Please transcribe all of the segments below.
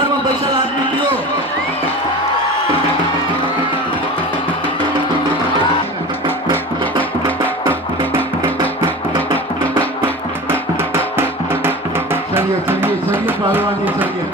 कतार में बैठल आदमी दियो। चलिए चलिए चलिए पहलवान जी चलिए।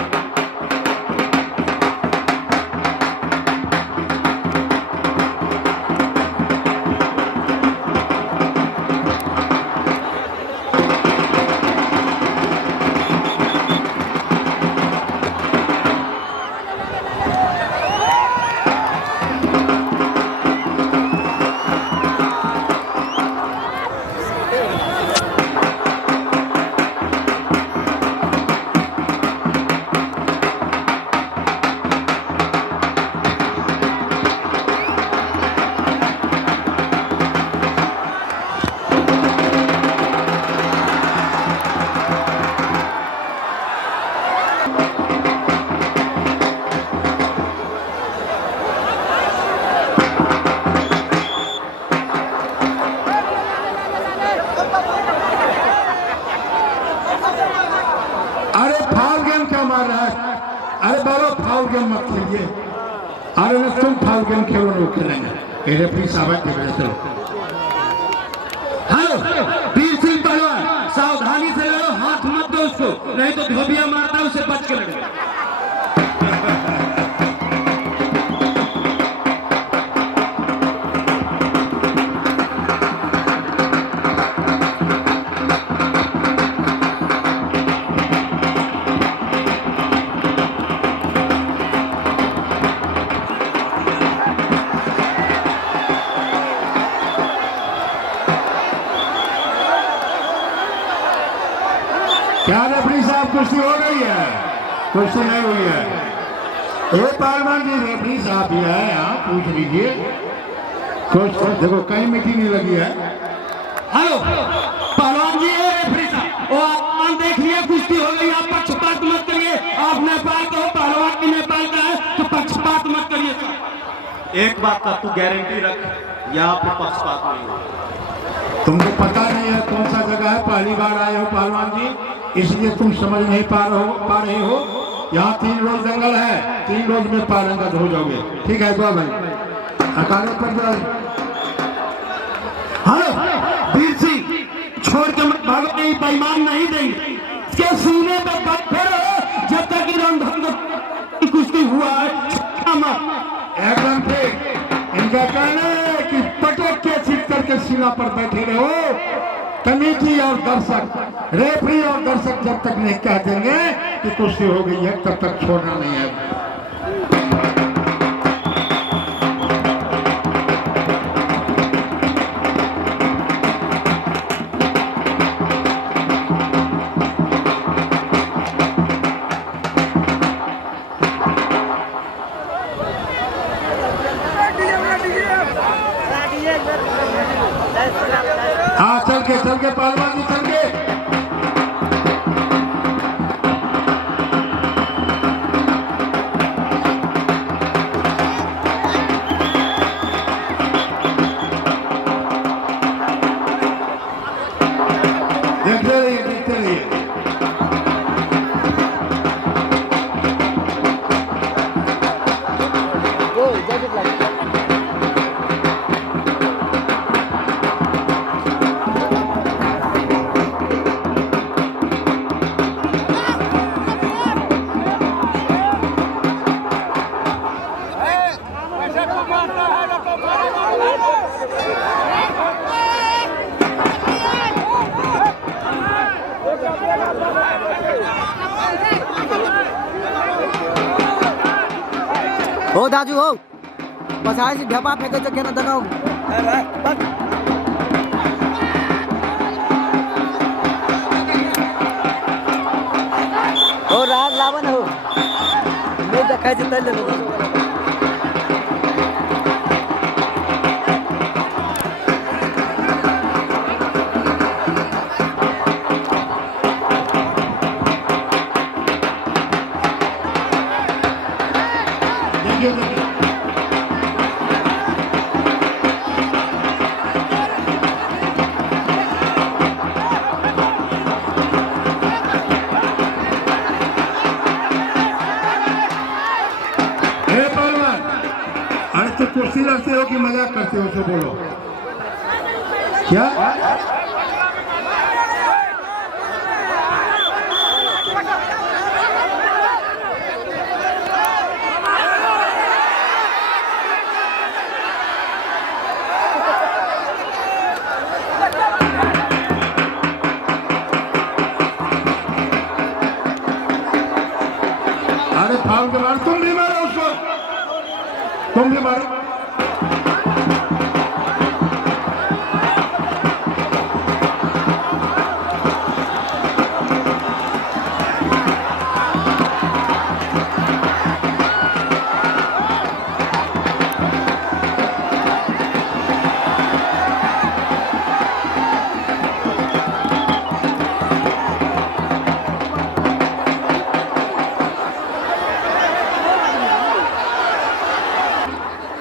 अरे बाबा फाउल गेम मत खेलिए। अरे ना तुम फाउल गेम खेलो ना वो खेलेंगे। रेफरी साहब चलो। हेलो वीर सिंह पहलवान, सावधानी से लड़ो, हाथ मत दो उसको, नहीं तो धोबिया मारता है, उसे बच के लड़ो। क्या रेफरी साहब कुश्ती हो रही है? कुश्ती नहीं हुई है। ये पहलवान जी रेफरी साहब भी है यहाँ, पूछ लीजिए कुछ। देखो कहीं मीठी नहीं लगी है। हेलो पहलवान जी, रेफरी साहब, वो आप देख लिए कुश्ती हो गई, आप पक्षपात मत करिए। आप नेपाल का हो, पहलवान की नेपाल का है, तो पक्षपात मत करिए। एक बात का तू गारंटी रख, यहाँ पे पक्षपात नहीं हो। तुमको पता नहीं है कौन सा जगह है, पहली बार आए हो पहलवान जी, इसलिए तुम समझ नहीं पा रहे हो। यहाँ 3 रोज जंगल है, 3 रोज में पारंगत हो जाओगे। ठीक है दो भाई अकाले पर जाओ। हेलो वीर सिंह, छोड़ के मत भागो, नहीं बेईमान नहीं देंगे। इसके सीने पे पग फेरो, जब तक रणभंग कुश्ती हुआ है एकदम ठीक। इनका कहना है कि पटक के सीट करके सीना पर बैठे रहो। कमेटी और दर्शक, रेफरी और दर्शक जब तक नहीं कह देंगे कि कुश्ती हो गई है, तब तक छोड़ना नहीं है। हाँ चल के पहलवान जी चल के। देखते रहिए देखते रहिए। हो दाजू हो, पछाडि ढेपा फेंकै छ किन देखाऊ। हो राग लावन हो, नहीं देखाइ छ तैले। कुर्सी लड़ते हो कि मजाक करते हो, तो बोलो क्या? अरे फाउल के बाद तुम भी मारो उसको, तुम भी मारो।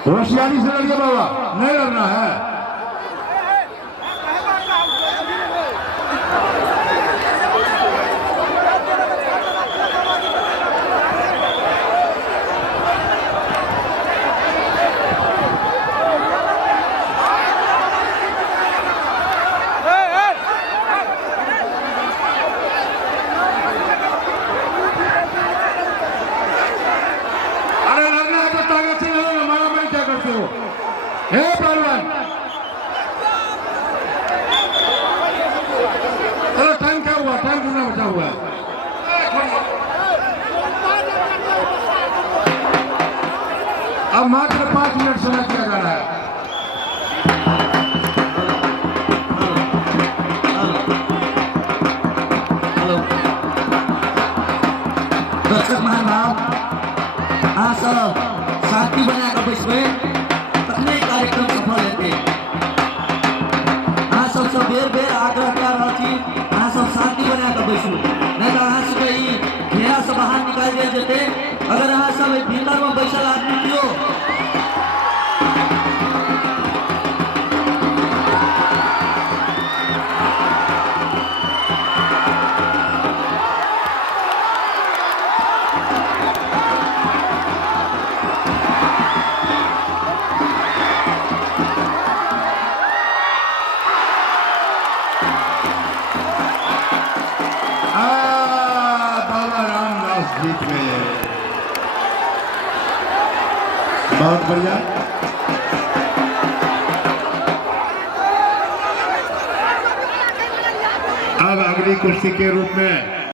होशियारी से लड़िए बाबा, नहीं लड़ना है। अरे लड़ना है तो ताकत से लड़ो, हमारा मैं क्या करते हो? हे पहलवान, चलो टाइम क्या हुआ? टाइम कितना बचा हुआ है? अब मात्र 5 मिनट समय किया जा रहा है। दर्शक महानुभाव, अहाँ सब शांति बना कर बैसबै, तखने कार्यक्रम सफल हेतै। अहाँ सबसँ बेर बेर आग्रह कऽ रहल छी, अहाँ सब शांति बना कर बैसू, नहीं तो अहाँ सबके ई घेरा से बाहर निकाल देल जेतै। अगर अहाँ सब एहि भीतर में बैसल आदमी दियौ, बाबा रामदास जीत गए। बहुत बढ़िया। अब अगली कुर्सी के रूप में